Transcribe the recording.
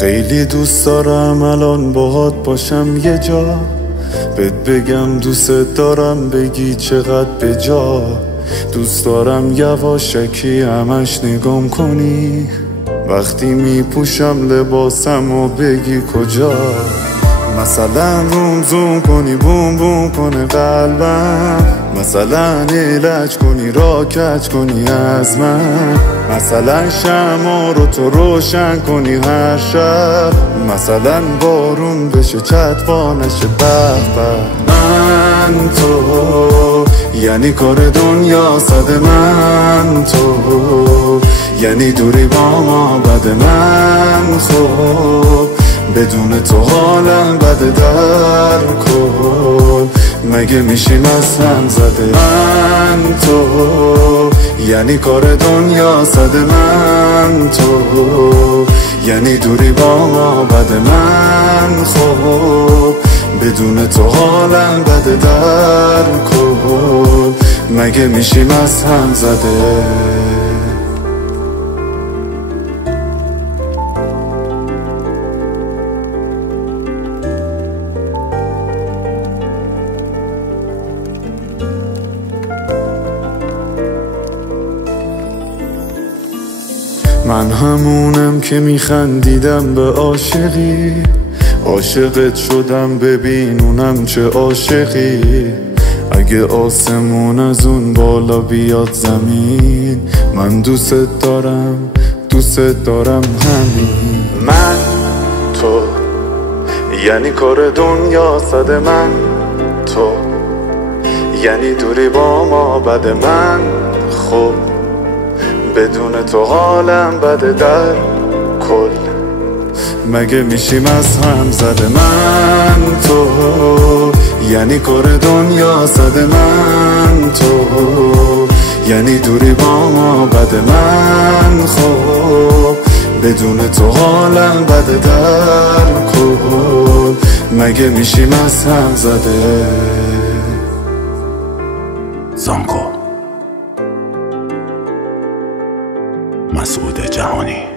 خیلی دوست دارم الان باهات باشم یه جا، بهت بگم دوست دارم بگی چقدر به جا. دوست دارم یواشکی همش نگام کنی وقتی میپوشم لباسم و بگی کجا. مثلا روم زوم کنی بوم بوم کنه قلبم، مثلا علاج کنی را کج کنی از من، مثلا شمع رو تو روشن کنی هر شب، مثلا بارون بشه چتبا نشه به به. من تو یعنی کار دنیا صد من تو، یعنی دوری با ما بد من خوب، بدون تو حالم بده در کن، مگه میشیم از هم زده. من تو یعنی کار دنیا صد من تو، یعنی دوری با ما بد من خوب، بدون تو حالم بده در کن، مگه میشیم از هم زده. من همونم که میخندیدم به عاشقی، عاشقت شدم ببین اونم چه عاشقی. اگه آسمون از اون بالا بیاد زمین، من دوست دارم همین. من تو یعنی کار دنیا صد من تو، یعنی دوری با ما بد من خوب، بدون تو حالم بده در کل، مگه میشیم از هم زده. من تو یعنی کار دنیا صد من تو، یعنی دوری با ما بد من خوب، بدون تو حالم بده در کل، مگه میشیم از هم زده. زانکو مسعود جهانی.